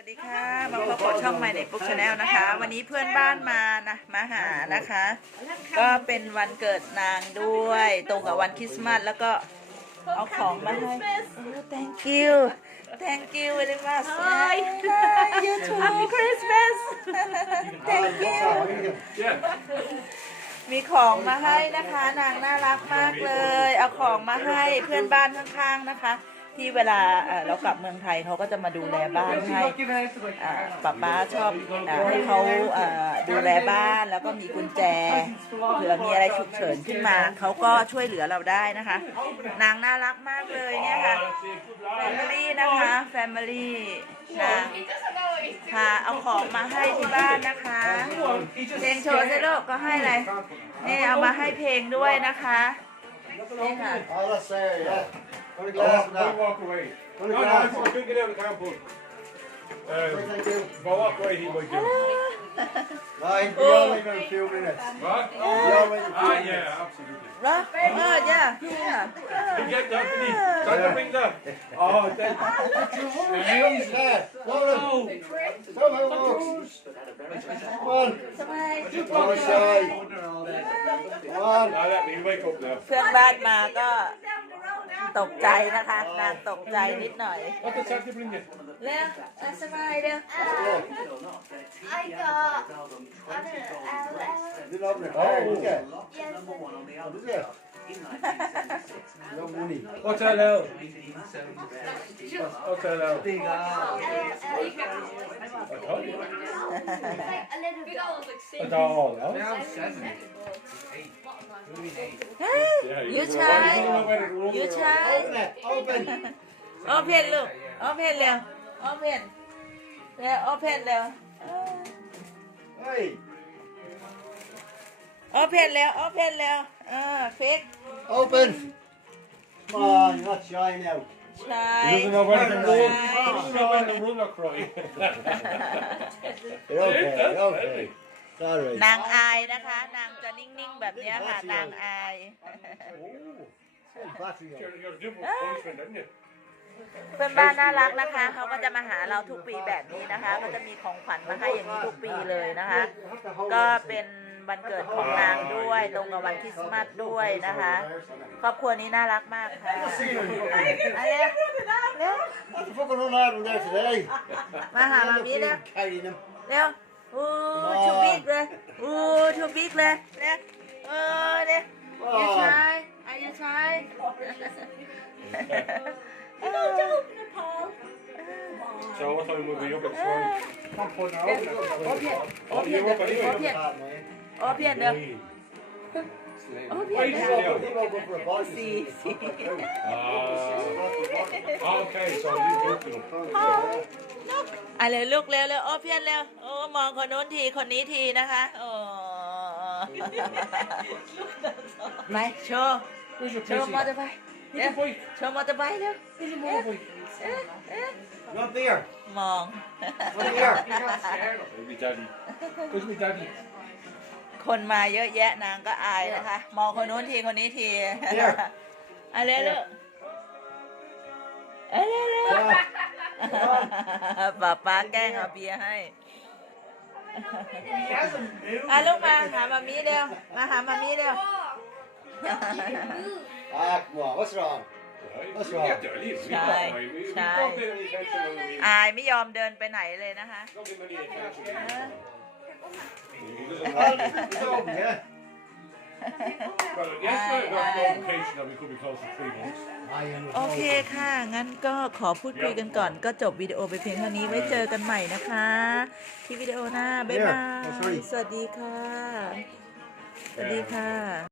วัสดีค่ะมาพบกับช่องใหม่ในปุ๊กชาแนลนะคะ วันนี้เพื่อนบ้านมานะมาหานะคะ ก็เป็นวันเกิดนางด้วย ตรงกับวันคริสต์มาสแล้วก็เอาของมาให้ thank you thank you very much hi you too happy Christmas thank you มีของมาให้นะคะ นางน่ารักมากเลย เอาของมาให้เพื่อนบ้านข้างๆนะคะที่เวลาเรากลับเมืองไทยเขาก็จะมาดูแลบ้านให้ป้าป้าชอบให้เขาดูแลบ้านแล้วก็มีกุญแจเผื่อมีอะไรฉุกเฉินขึ้นมาเขาก็ช่วยเหลือเราได้นะคะ นางน่ารักมากเลยเนี่ยค่ะแฟมิลี่นะคะแฟมิลี่นะค่ะเอาของมาให้ที่บ้านนะคะเพลงโชว์ใช่ลูกก็ให้เลยนี่เอามาให้เพลงด้วยนะคะนี่ค่ะ Put a glass oh, We walk away. Put a no, glass. No, drink it out of the can um, if I walk away, he might do it. Right, we all oh. in a few minutes. What? Ah, oh, yeah. Ah, yeah, absolutely. Right? Ah, yeah. Yeah. yeah. Get that for me. Time to bring that. Oh, then. Who's that? Laura. Somehow looks. One. One side. One. Now let me wake up now. Come back, Mark. ตกใจนะคะนานตกใจนิดหน่อยเร็วสบายเร็วไอ้กอลเอลเอลเอลอลเอลเอเออลลเอเออลลเอลเอเอลเอลเอล Huh? You try. You try. Open it. Open. open, look. Open, Leo. Open. Leo, open, Leo. Hey. Open, Leo. Open, Leo. Uh, ah, fit. Open. Come on, you're not shy now. Shy. He doesn't know when to run. He doesn't know when to run or cry. you're okay. You're okay. นางอายนะคะนางจะนิ่งๆแบบนี้ค่ะนางอายเพื่อนบ้านน่ารักนะคะเขาก็จะมาหาเราทุกปีแบบนี้นะคะ ก็จะมีของขวัญมาให้อย่างนี้ทุกปีเลยนะคะ ก็เป็นวันเกิดของนางด้วยตรงกับวันคริสต์มาสด้วยนะคะครอบครัวนี้น่ารักมากค่ะมาหารามีแล้ว Ồ, cho biết rồi. Ờ, ờ. dạ à, dạ Ồ, cho biết rồi. Nè. Ờ, nè. Nhà trai. À, nhà trai. Så vad tar du med jobbet från? Upp igen. Upp igen. Upp igen. Upp igen. Upp igen. Si, si. Ah, okej, så du är duktig. อะไรลูกเร็วเร็วโอ้เพี้ยนเร็วโอ้มองคนนู้นทีคนนี้ทีนะคะโอ้ไหนโชว์โชว์มอเตอร์ไซค์เอ๊ะโชว์มอเตอร์ไซค์เร็ว w อ e r e s your Not there. มอง Not there. Where's my daddy? Where's my daddy? คนมาเยอะแยะนางก็อายนะคะมองคนนู้นทีคนนี้ทีอะไรลูกอะไรลูกป้าป้าแก้งเอาเบียร์ให้มาอลูกมาหามามีเดียวมาหามามีเดียว Walk. Move. Ah, what's wrong? What's wrong? ใช่ใช่อายไม่ยอมเดินไปไหนเลยนะคะโอเคค่ะ งั้นก็ขอพูดคุยกันก่อนก็จบวิดีโอไปเพียงเท่านี้ไว้เจอกันใหม่นะคะ ที่วิดีโอหน้าบ๊ายบายสวัสดีค่ะ สวัสดีค่ะ